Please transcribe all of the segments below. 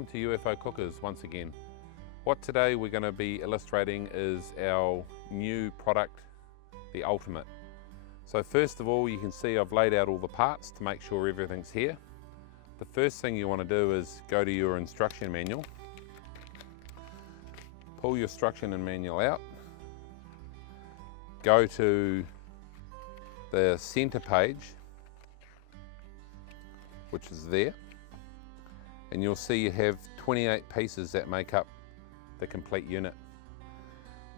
welcome to UFO Cookers once again. What today we're going to be illustrating is our new product, the Ultimate. So first of all, you can see I've laid out all the parts to make sure everything's here. The first thing you want to do is go to your instruction manual, pull your instruction manual out, go to the center page, which is there, and you'll see you have 28 pieces that make up the complete unit.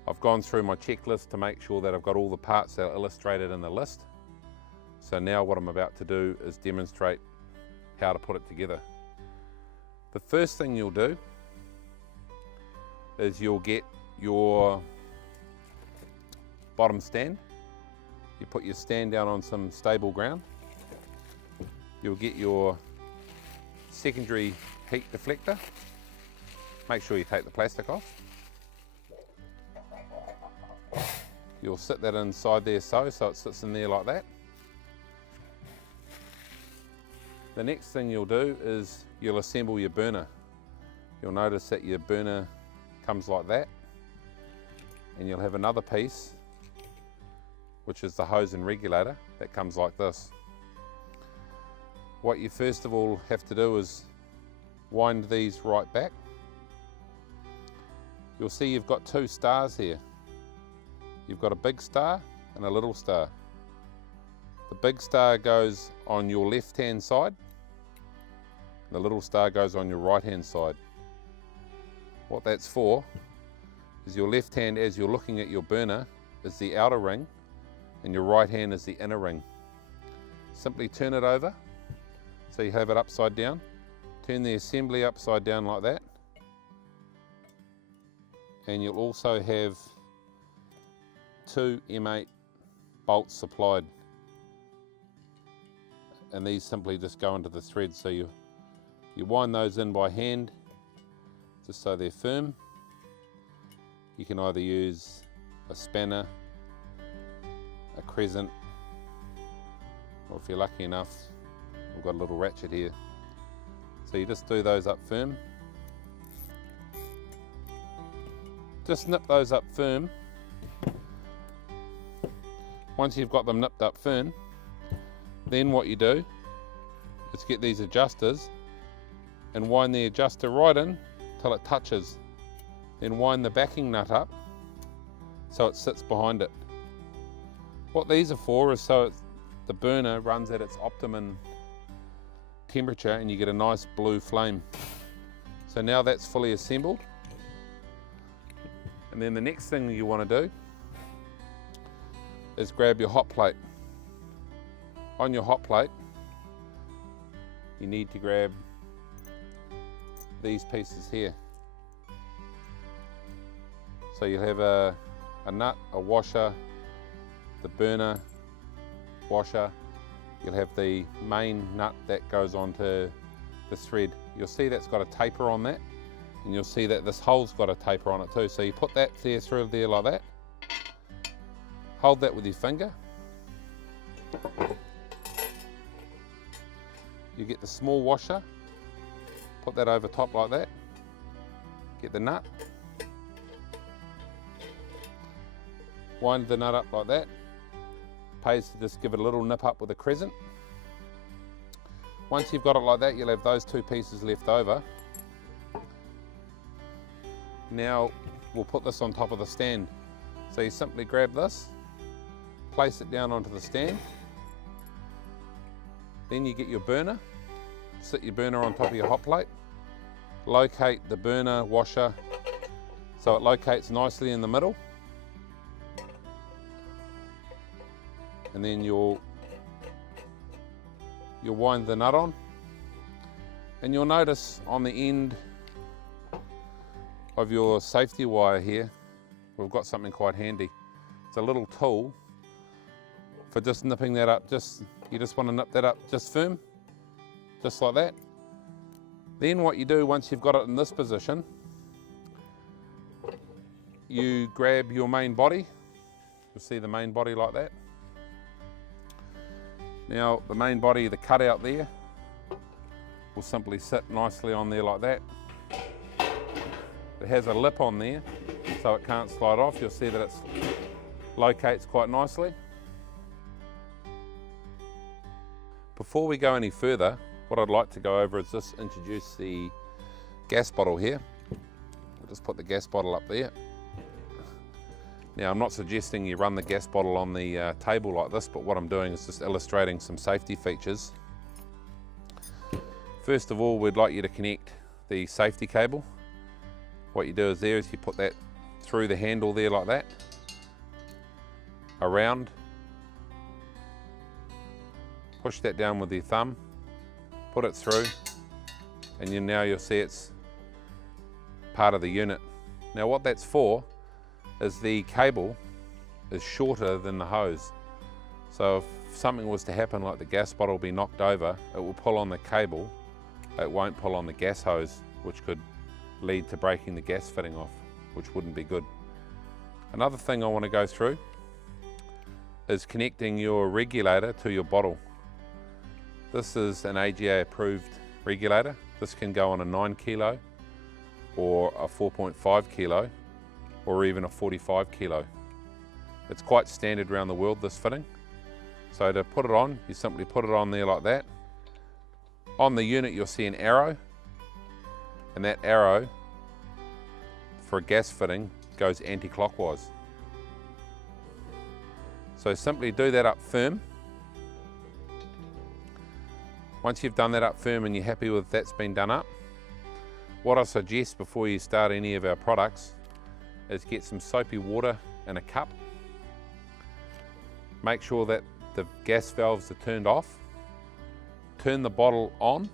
I've gone through my checklist to make sure that I've got all the parts that are illustrated in the list. So now what I'm about to do is demonstrate how to put it together. The first thing you'll do is you'll get your bottom stand. You put your stand down on some stable ground. You'll get your secondary heat deflector. Make sure you take the plastic off. You'll sit that inside there so it sits in there like that. The next thing you'll do is you'll assemble your burner. You'll notice that your burner comes like that, and you'll have another piece which is the hose and regulator that comes like this. What you first of all have to do is wind these right back. You'll see you've got two stars here. You've got a big star and a little star. The big star goes on your left hand side, the little star goes on your right hand side. What that's for is your left hand, as you're looking at your burner, is the outer ring, and your right hand is the inner ring. Simply turn it over so you have it upside down. Turn the assembly upside down like that, and you'll also have two M8 bolts supplied, and these simply just go into the thread. So you wind those in by hand just so they're firm. You can either use a spanner, a crescent, or if you're lucky enough, we've got a little ratchet here. So you just do those up firm. Just nip those up firm. Once you've got them nipped up firm, then what you do is get these adjusters and wind the adjuster right in till it touches. Then wind the backing nut up so it sits behind it. What these are for is so the burner runs at its optimum temperature and you get a nice blue flame. So now that's fully assembled. And then the next thing you want to do is grab your hot plate. On your hot plate, you need to grab these pieces here. So you'll have a nut, a washer, the burner, washer. You'll have the main nut that goes onto the thread. You'll see that's got a taper on that, and you'll see that this hole's got a taper on it too. So you put that there through there like that. Hold that with your finger. You get the small washer, put that over top like that. Get the nut. Wind the nut up like that. Pays to just give it a little nip up with a crescent. Once you've got it like that, you'll have those two pieces left over. Now we'll put this on top of the stand. So you simply grab this, place it down onto the stand. Then you get your burner, sit your burner on top of your hot plate, locate the burner washer so it locates nicely in the middle. And then you'll wind the nut on, and you'll notice on the end of your safety wire here, we've got something quite handy. It's a little tool for just nipping that up. You just want to nip that up just firm, just like that. Then what you do once you've got it in this position, you grab your main body. You'll see the main body like that. Now the main body, the cutout there, will simply sit nicely on there like that. It has a lip on there so it can't slide off. You'll see that it locates quite nicely. Before we go any further, what I'd like to go over is just introduce the gas bottle here. We'll just put the gas bottle up there. Now, I'm not suggesting you run the gas bottle on the table like this, but what I'm doing is just illustrating some safety features. First of all, we'd like you to connect the safety cable. What you do is you put that through the handle there like that, around, push that down with your thumb, put it through, and now you'll see it's part of the unit. Now what that's for is the cable is shorter than the hose. So if something was to happen, like the gas bottle be knocked over, it will pull on the cable, it won't pull on the gas hose, which could lead to breaking the gas fitting off, which wouldn't be good. Another thing I want to go through is connecting your regulator to your bottle. This is an AGA approved regulator. This can go on a 9 kilo or a 4.5 kilo or even a 45 kilo. It's quite standard around the world, this fitting. So to put it on, you simply put it on there like that. On the unit you'll see an arrow, and that arrow for a gas fitting goes anti-clockwise. So simply do that up firm. Once you've done that up firm and you're happy with that's been done up, what I suggest before you start any of our products is get some soapy water in a cup. Make sure that the gas valves are turned off. Turn the bottle on.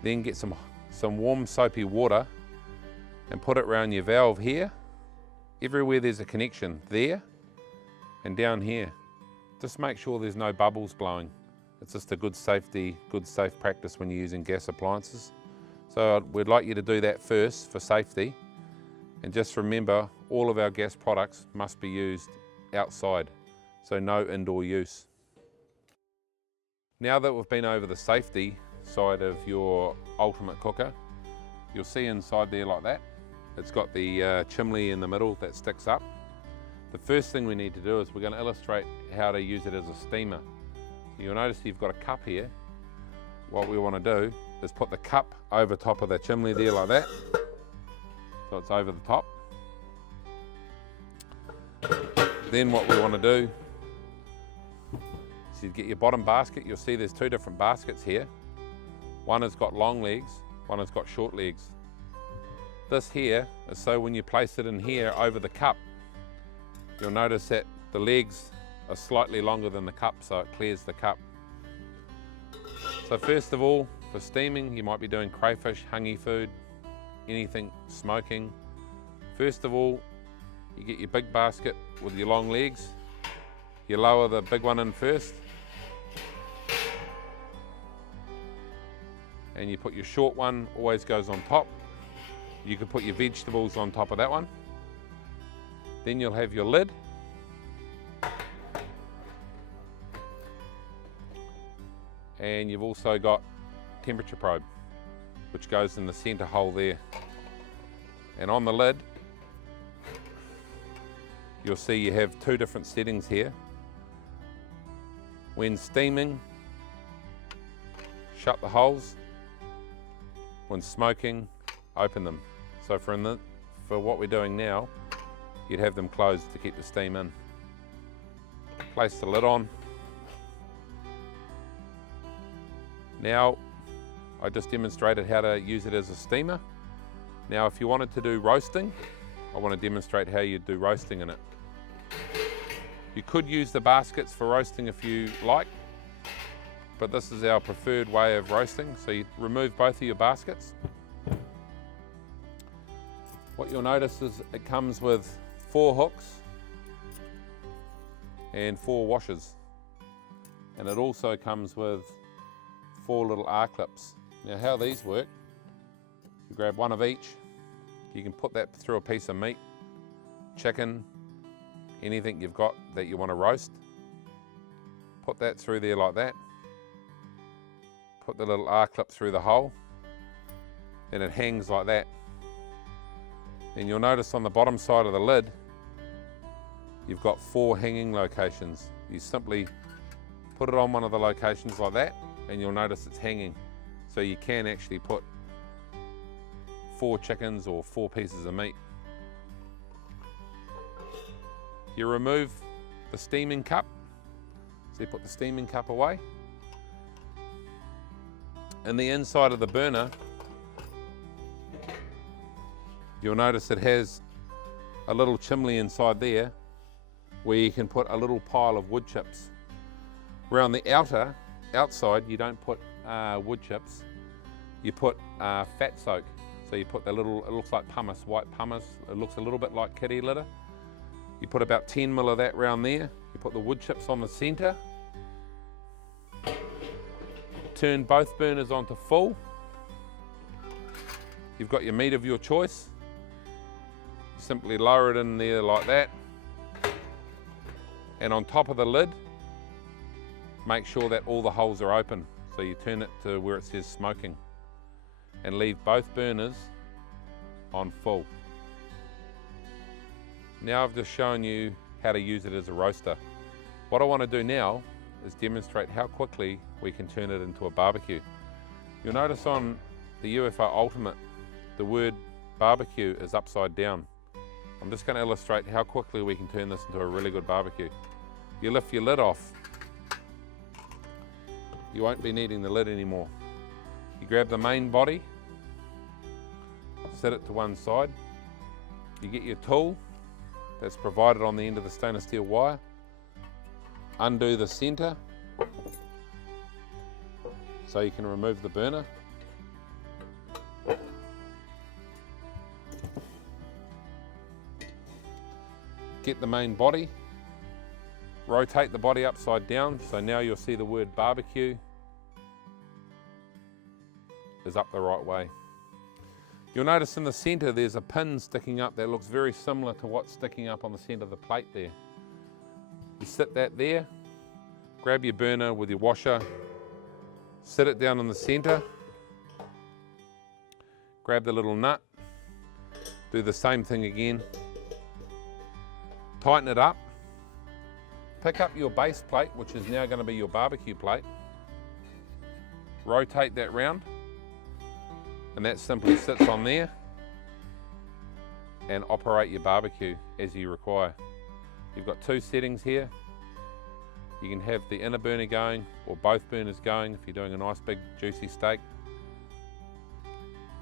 Then get some warm soapy water and put it around your valve here. Everywhere there's a connection, there and down here. Just make sure there's no bubbles blowing. It's just a good safe practice when you're using gas appliances. So we'd like you to do that first for safety. And just remember, all of our gas products must be used outside, so no indoor use. Now that we've been over the safety side of your ultimate cooker, you'll see inside there like that, it's got the chimney in the middle that sticks up. The first thing we need to do is we're going to illustrate how to use it as a steamer. You'll notice you've got a cup here. What we want to do is put the cup over top of the chimney there like that. So it's over the top. Then what we want to do is you get your bottom basket. You'll see there's two different baskets here. One has got long legs, one has got short legs. This here is so when you place it in here over the cup, you'll notice that the legs are slightly longer than the cup, so it clears the cup. So first of all, for steaming, you might be doing crayfish, hangi food, anything smoking. First of all, you get your big basket with your long legs. You lower the big one in first. And you put your short one, always goes on top. You could put your vegetables on top of that one. Then you'll have your lid. And you've also got temperature probe, which goes in the center hole there. And on the lid, you'll see you have two different settings here. When steaming, shut the holes. When smoking, open them. So for what we're doing now, you'd have them closed to keep the steam in. Place the lid on. Now, I just demonstrated how to use it as a steamer. Now, if you wanted to do roasting, I want to demonstrate how you do roasting in it. You could use the baskets for roasting if you like, but this is our preferred way of roasting. So you remove both of your baskets. What you'll notice is it comes with 4 hooks and 4 washers. And it also comes with 4 little R-clips. Now how these work, you grab one of each, you can put that through a piece of meat, chicken, anything you've got that you want to roast. Put that through there like that. Put the little R-clip through the hole, and it hangs like that. And you'll notice on the bottom side of the lid, you've got 4 hanging locations. You simply put it on one of the locations like that, and you'll notice it's hanging. So you can actually put 4 chickens or 4 pieces of meat. You remove the steaming cup. So you put the steaming cup away. And the inside of the burner, you'll notice it has a little chimney inside there where you can put a little pile of wood chips. Around the outside, you don't put wood chips, you put fat soak. So you put the little, it looks like pumice, white pumice, it looks a little bit like kitty litter. You put about 10 mil of that round there, you put the wood chips on the centre, turn both burners onto full. You've got your meat of your choice. Simply lower it in there like that. And on top of the lid, make sure that all the holes are open. So you turn it to where it says smoking and leave both burners on full. Now I've just shown you how to use it as a roaster. What I want to do now is demonstrate how quickly we can turn it into a barbecue. You'll notice on the UFO Ultimate, the word barbecue is upside down. I'm just going to illustrate how quickly we can turn this into a really good barbecue. You lift your lid off. You won't be needing the lid anymore. You grab the main body, set it to one side. You get your tool that's provided on the end of the stainless steel wire. Undo the center so you can remove the burner. Get the main body, rotate the body upside down, so now you'll see the word barbecue is up the right way. You'll notice in the center there's a pin sticking up that looks very similar to what's sticking up on the center of the plate there. You sit that there, grab your burner with your washer, sit it down in the center, grab the little nut, do the same thing again, tighten it up, pick up your base plate, which is now going to be your barbecue plate, rotate that round, and that simply sits on there, and operate your barbecue as you require. You've got 2 settings here. You can have the inner burner going or both burners going if you're doing a nice big juicy steak,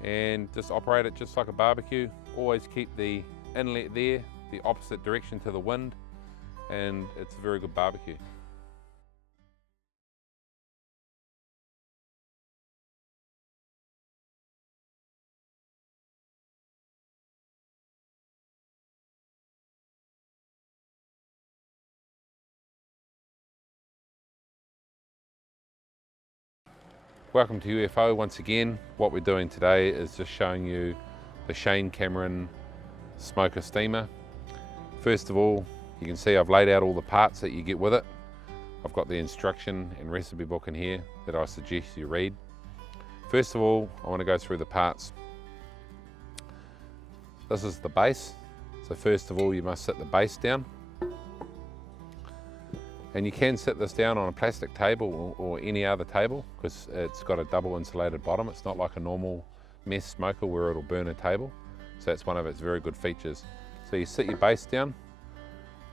and just operate it just like a barbecue. Always keep the inlet there the opposite direction to the wind, and it's a very good barbecue. Welcome to UFO once again. What we're doing today is just showing you the Shane Cameron smoker steamer. First of all, you can see I've laid out all the parts that you get with it. I've got the instruction and recipe book in here that I suggest you read. First of all, I want to go through the parts. This is the base. So first of all, you must set the base down. And you can set this down on a plastic table or any other table because it's got a double insulated bottom. It's not like a normal mess smoker where it'll burn a table. So that's one of its very good features. So you sit your base down.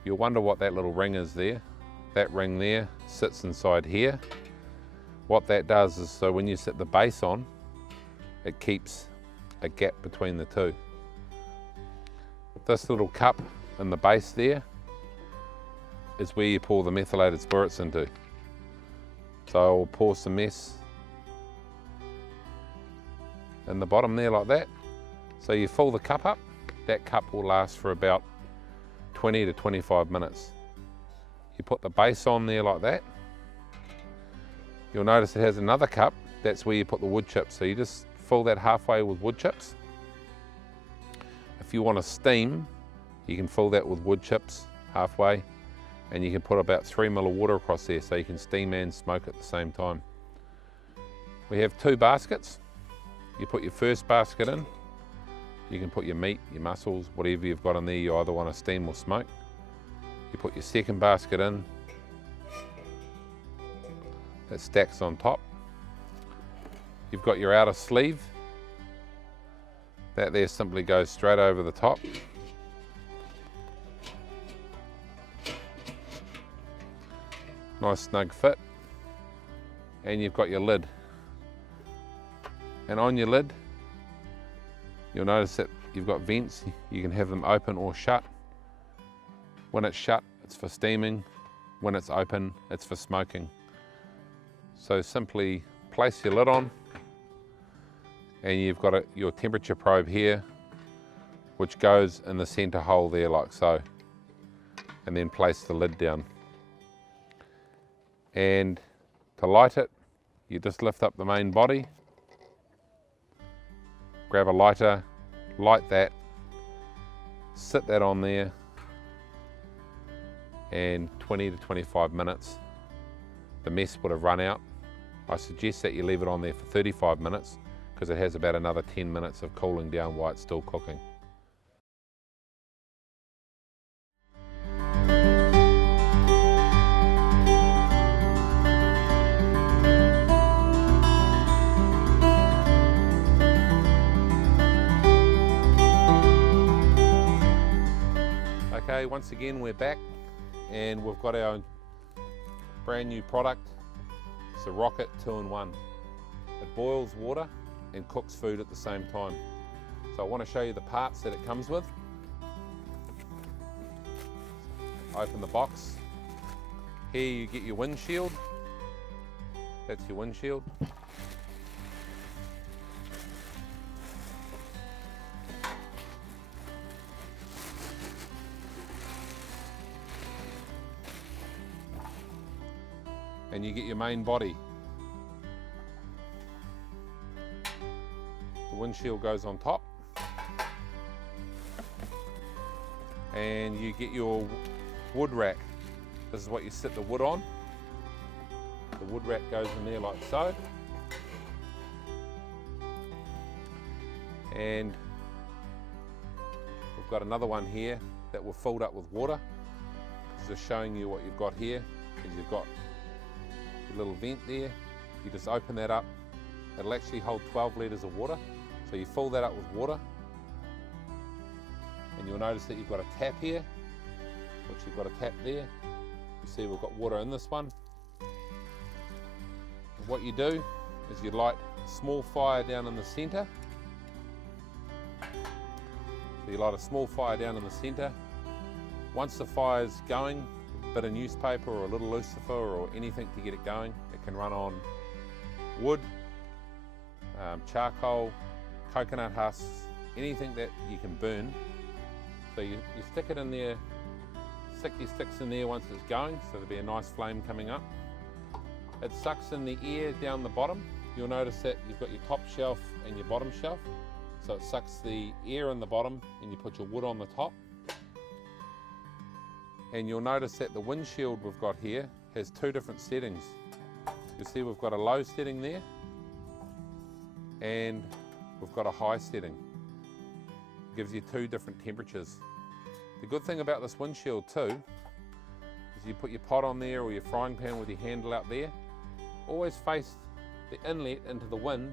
You'll wonder what that little ring is there. That ring there sits inside here. What that does is, so when you set the base on, it keeps a gap between the two. This little cup in the base there is where you pour the methylated spirits into. So I'll pour some mess in the bottom there like that. So you fill the cup up. That cup will last for about 20 to 25 minutes. You put the base on there like that. You'll notice it has another cup. That's where you put the wood chips. So you just fill that halfway with wood chips. If you want to steam, you can fill that with wood chips halfway, and you can put about 3 ml of water across there so you can steam and smoke at the same time. We have 2 baskets. You put your first basket in, You can put your meat, your mussels, whatever you've got in there you either want to steam or smoke. You put your second basket in, it stacks on top. You've got your outer sleeve, that there simply goes straight over the top. Nice snug fit. And you've got your lid. And on your lid, you'll notice that you've got vents. You can have them open or shut. When it's shut, it's for steaming. When it's open, it's for smoking. So simply place your lid on, and you've got your temperature probe here, which goes in the center hole there like so. And then place the lid down. And to light it, you just lift up the main body, grab a lighter, light that, sit that on there, and 20 to 25 minutes, the mess would have run out. I suggest that you leave it on there for 35 minutes because it has about another 10 minutes of cooling down while it's still cooking. Okay, once again we're back and we've got our brand new product. It's a Rocket 2-in-1. It boils water and cooks food at the same time. So I want to show you the parts that it comes with. Open the box. Here you get your windshield. That's your windshield. And you get your main body. The windshield goes on top. And you get your wood rack. This is what you sit the wood on. The wood rack goes in there like so. And we've got another one here that we're filled up with water. Just showing you what you've got here. Is you've got little vent there. You just open that up. It'll actually hold 12 litres of water. So you fill that up with water. And you'll notice that you've got a tap here, which you've got a tap there. You see we've got water in this one. And what you do is you light a small fire down in the centre. So you light a small fire down in the centre. Once the fire's going, a bit of newspaper or a little lucifer or anything to get it going. It can run on wood, charcoal, coconut husks, anything that you can burn. So you stick it in there, stick your sticks in there once it's going, so there'll be a nice flame coming up. It sucks in the air down the bottom. You'll notice that you've got your top shelf and your bottom shelf. So it sucks the air in the bottom and you put your wood on the top. And you'll notice that the windshield we've got here has two different settings. You'll see we've got a low setting there and we've got a high setting. It gives you two different temperatures. The good thing about this windshield too is you put your pot on there or your frying pan with your handle out there, always face the inlet into the wind,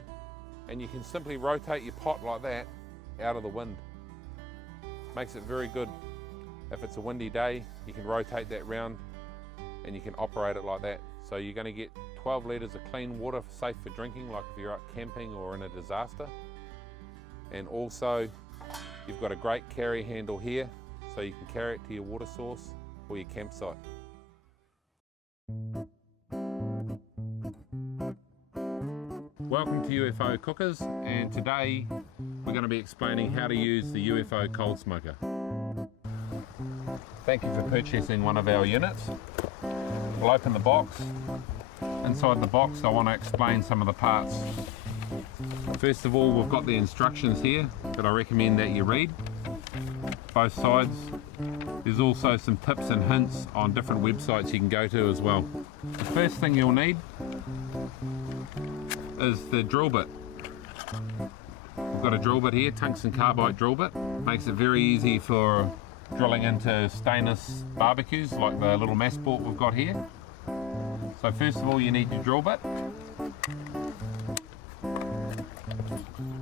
and you can simply rotate your pot like that out of the wind. Makes it very good. If it's a windy day, you can rotate that round and you can operate it like that. So you're going to get 12 litres of clean water, safe for drinking, like if you're out camping or in a disaster. And also, you've got a great carry handle here, so you can carry it to your water source or your campsite. Welcome to UFO Cookers, and today we're going to be explaining how to use the UFO cold smoker. Thank you for purchasing one of our units. We'll open the box. Inside the box I want to explain some of the parts. First of all, we've got the instructions here that I recommend that you read, both sides. There's also some tips and hints on different websites you can go to as well. The first thing you'll need is the drill bit. The We've got a drill bit here, tungsten carbide drill bit. Makes it very easy for drilling into stainless barbecues like the little mass port we've got here. So first of all you need your drill bit.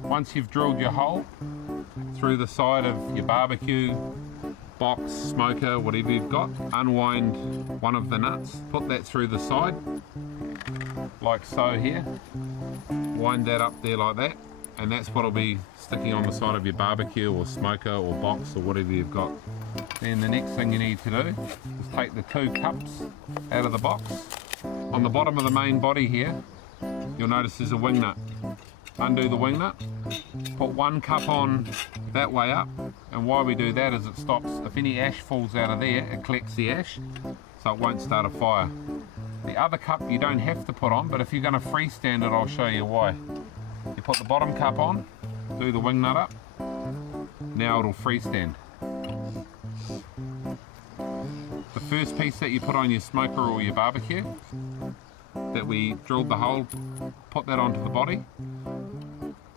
Once you've drilled your hole through the side of your barbecue, box, smoker, whatever you've got, unwind one of the nuts, put that through the side, like so here. Wind that up there like that, and that's what will be sticking on the side of your barbecue or smoker or box or whatever you've got. Then the next thing you need to do is take the 2 cups out of the box. On the bottom of the main body here, you'll notice there's a wing nut. Undo the wing nut, put 1 cup on that way up, and why we do that is it stops, if any ash falls out of there, it collects the ash, so it won't start a fire. The other cup you don't have to put on, but if you're going to freestand it, I'll show you why. You put the bottom cup on, do the wing nut up, now it'll freestand. The first piece that you put on your smoker or your barbecue, that we drilled the hole, put that onto the body.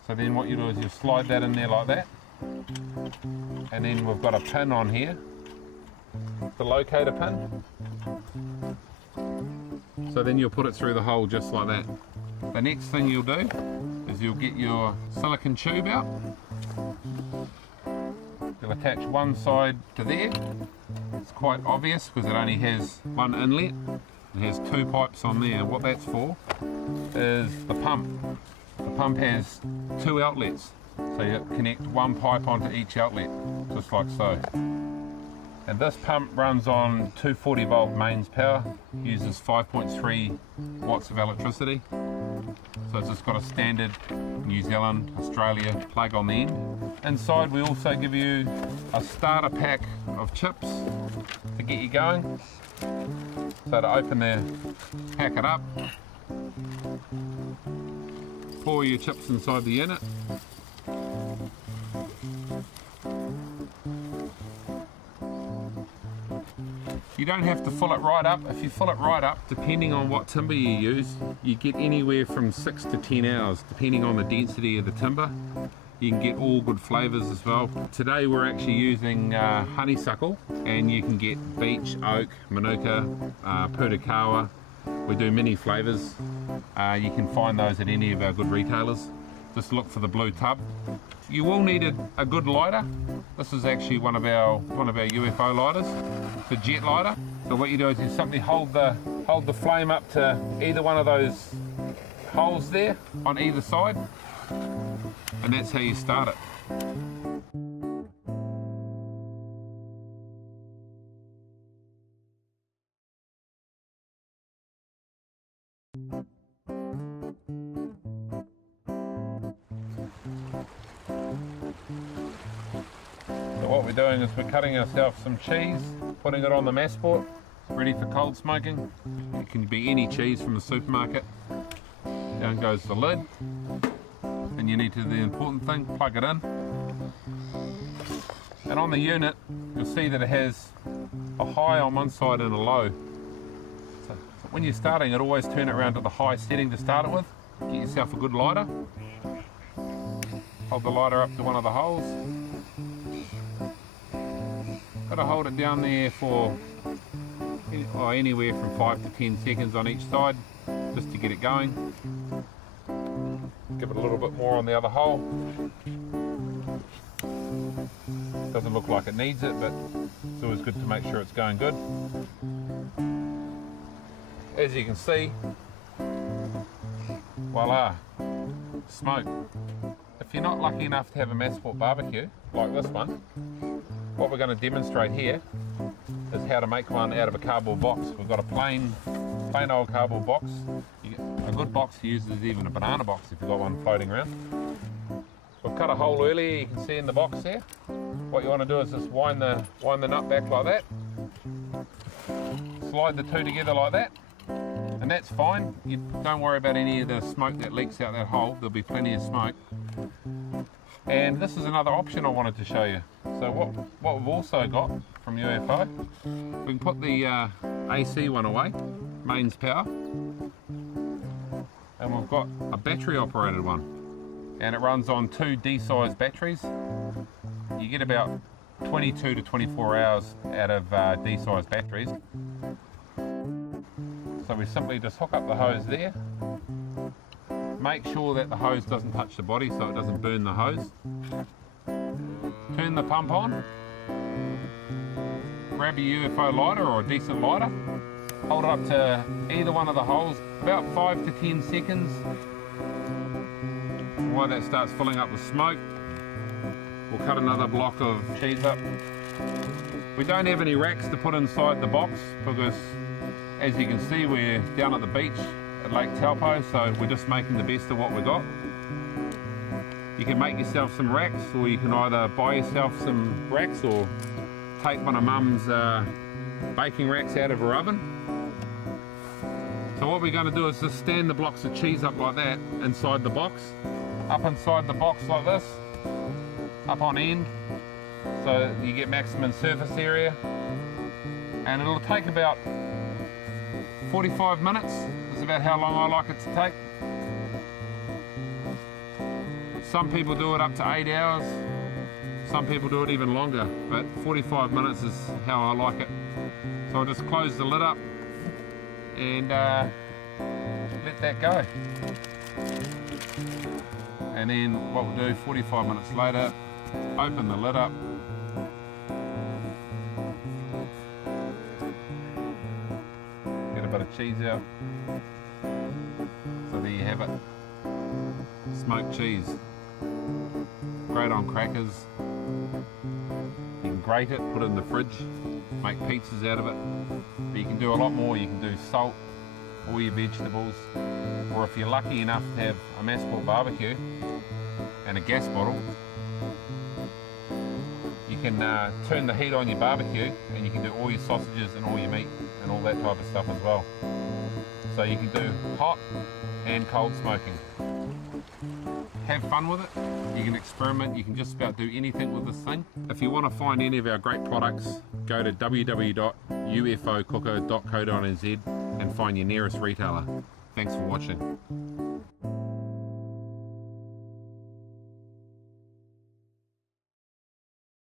So then what you do is you slide that in there like that, and then we've got a pin on here, the locator pin. So then you'll put it through the hole just like that. The next thing you'll do is you'll get your silicone tube out. You'll attach one side to there. It's quite obvious because it only has 1 inlet. It has 2 pipes on there. What that's for is the pump. The pump has 2 outlets, so you connect 1 pipe onto each outlet, just like so. And this pump runs on 240 volt mains power, uses 5.3 watts of electricity. So it's just got a standard New Zealand, Australia plug on the end. Inside we also give you a starter pack of chips to get you going. So to open there, pack it up, pour your chips inside the unit. You don't have to fill it right up. If you fill it right up, depending on what timber you use, you get anywhere from 6 to 10 hours, depending on the density of the timber. You can get all good flavours as well. Today we're actually using honeysuckle, and you can get beech, oak, manuka, purakawa. We do many flavours. You can find those at any of our good retailers. Just look for the blue tub. You will need a good lighter. This is actually one of our UFO lighters. It's a jet lighter. So what you do is you simply hold the flame up to either one of those holes there on either side, and that's how you start it. So what we're doing is we're cutting ourselves some cheese, putting it on the mass port, ready for cold smoking. It can be any cheese from the supermarket. Down goes the lid, and you need to do the important thing, plug it in. And on the unit, you'll see that it has a high on one side and a low. So when you're starting it, always turn it around to the high setting to start it with. Get yourself a good lighter. Hold the lighter up to one of the holes. Got to hold it down there for anywhere from 5 to 10 seconds on each side, just to get it going. Give it a little bit more on the other hole. Doesn't look like it needs it, but it's always good to make sure it's going good. As you can see, voila, smoke. If you're not lucky enough to have a mass port barbecue like this one, what we're going to demonstrate here is how to make one out of a cardboard box. We've got a plain old cardboard box. A good box to use is even a banana box if you've got one floating around. We've cut a hole earlier, you can see in the box there. What you want to do is just wind the nut back like that. Slide the 2 together like that, and that's fine. You don't worry about any of the smoke that leaks out that hole. There'll be plenty of smoke. And this is another option I wanted to show you. So what we've also got from UFO, we can put the AC one away, mains power, and we've got a battery operated one. and it runs on 2 D-sized batteries. You get about 22 to 24 hours out of D-sized batteries. So we simply just hook up the hose there. Make sure that the hose doesn't touch the body so it doesn't burn the hose. Turn the pump on. Grab a UFO lighter or a decent lighter. Hold it up to either one of the holes, about 5 to 10 seconds. While that starts filling up with smoke, we'll cut another block of cheese up. We don't have any racks to put inside the box because, as you can see, we're down at the beach at Lake Taupo, so we're just making the best of what we got. You can make yourself some racks, or you can either buy yourself some racks or take one of Mum's baking racks out of her oven. So what we're going to do is just stand the blocks of cheese up like that inside the box, up inside the box like this, up on end, so you get maximum surface area, and it'll take about 45 minutes. Is about how long I like it to take. Some people do it up to 8 hours, some people do it even longer, but 45 minutes is how I like it. So I'll just close the lid up and let that go. And then what we'll do 45 minutes later, open the lid up. Get a bit of cheese out. So there you have it. Smoked cheese. Great on crackers. You can grate it, put it in the fridge, make pizzas out of it. But you can do a lot more. You can do salt, all your vegetables, or if you're lucky enough to have a Masport barbecue and a gas bottle, you can turn the heat on your barbecue and you can do all your sausages and all your meat and all that type of stuff as well. So you can do hot and cold smoking. Have fun with it. You can experiment. You can just about do anything with this thing. If you want to find any of our great products, go to www.ufocooker.co.nz and find your nearest retailer. Thanks for watching.